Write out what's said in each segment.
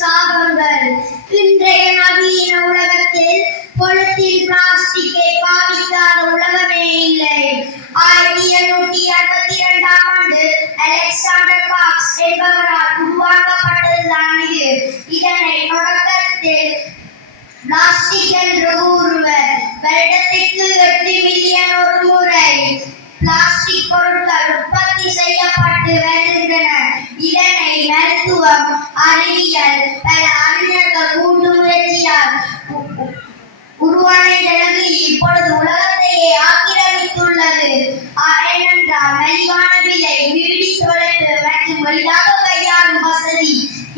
சாபங்கள். இன்றைய நவீன உலகத்தில் பொலித்தீன் பிளாஸ்டிக்கை பாவிக்காத உலகமே இல்லை. 1762ஆம் ஆண்டு அலெக்சாண்டர் பாக்ஸ் என்பவரால் உருவாக்கப்பட்டதுதான் இது. இதனை தொடக்கத்தில் பிளாஸ்டிக் என்று கூறுவர். வருடத்திற்கு 8 மில்லியன் ஒரு முறை பிளாஸ்டிக் பொருட்கள் உற்பத்தி செய்யப்பட்டு வருகின்றன. இதனை மருத்துவம், அறிவியல், பல அறிஞர்கள் கூட்டு முயற்சியால் உருவான இப்பொழுது உலகத்தையே ஆக்கிரமித்துள்ளது. ஏனென்றால் மலிவான விலை, நீடி தொலைவு மற்றும் எளிதாக கையாளும் வசதி.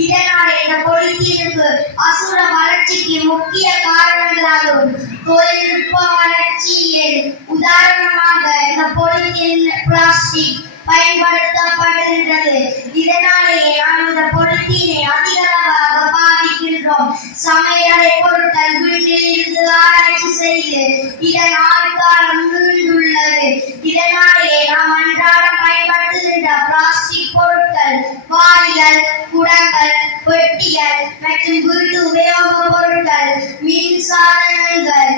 இதனால் இந்த பொலித்தீனுக்கு அசுர வளர்ச்சிக்கு முக்கிய காரணங்களாகும். தொழில்நுட்ப வளர்ச்சியின் உதாரணமாக இந்த பொலித்தீன் பிளாஸ்டிக் பயன்படுத்தப்படுகின்றது. இதனாலேயே நாம் இந்த பொலித்தீனை அதிகளவாக பாவிக்கின்றோம். சமையலை பொருட்கள் வீட்டில் இருந்து ஆராய்ச்சி செய்து இதன் ஆட்காலம் நீண்டுள்ளது. இதனாலேயே நாம் அன்றாடம் பயன்படுத்துகின்ற பிளாஸ்டிக் பொருட்கள், வாளிகள், குடங்கள், பெட்டிகள் மற்றும் வீட்டு உபயோக பொருட்கள், மின் சாதனங்கள்,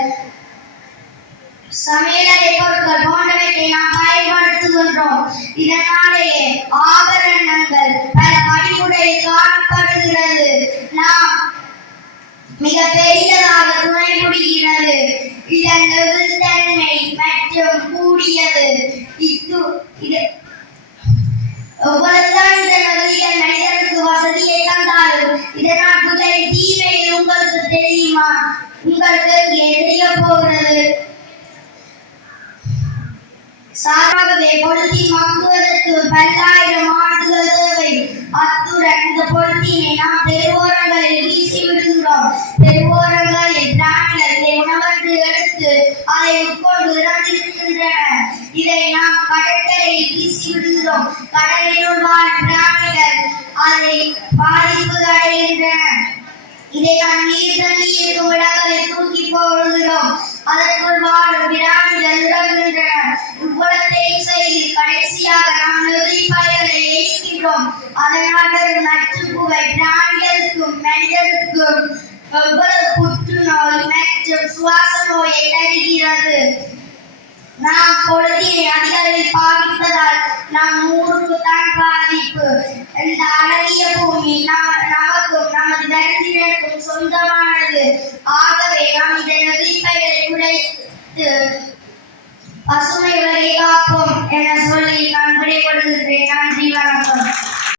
சமையலறை பொருட்கள் போன்றவற்றை நாம் பயன்படுத்துகின்றோம். இதனாலேயே ஆபரணங்கள் பல படிமுறையில் காணப்படுகிறது. நாம் மிக பெரியதாக துணை புரிகிறது. இதன் நெகிழ்தன்மை மற்றும் கூடியது. எவ்வளவுதான் இந்த நெகிழிகள் மனிதனுக்கு வசதியை தந்தாலும் இதனால் முதலில் தீமை உங்களுக்கு தெரியுமா? உங்களுக்கு தெரிய போகிறது. சாதாகவே பொலித்தீன் மக்குவதற்கு பல்லாயிரம் ஆண்டுகள் தேவை. அத்துடன் இந்த பொலித்தீனை நாம் தெருவோரங்களில் வீசி விடுகிறோம். தெருவோரங்களில் பிராணிகள் இதை உணவென்று எடுத்து அதை உட்கொண்டு இறந்திருக்கின்றன. இதை நாம் கடற்கரையில் வீசி விடுகிறோம். கடலில் வாழும் பிராணிகள் அதை பாதிப்பு அடைகின்றன. இதை நாம் நீர்த்தள்ளி இருக்கும் இடங்களில் தூக்கி போடுகிறோம். அதற்குள் வாழும் பிராணிகள் இறங்குகின்றன. இவ்வளத்தையும் செய்து கடைசியாக நாம் நெகிழிப்பைகளை எரிக்கின்றோம். அதனால் வரும் நச்சுப்புகை பிராணிகளுக்கும் மனிதனுக்கும் எவ்வளவு புற்றுநோய் மற்றும் சுவாச நோயை தருகிறது. நாம் பொலித்தீனை அதிக அளவில் பாவிப்பதால் நம் ஊருக்கு தான் பாதிப்பு. இந்த அழகிய பூமி நமக்கும் நமது தரித்திரருக்கும் சொந்தமானது. ஆகவே நாம் இந்த நெகிழிப்பைகளை குறைத்து பசுமை உலகை காப்போம் என சொல்லி நான் விடைபெறுகிறேன்.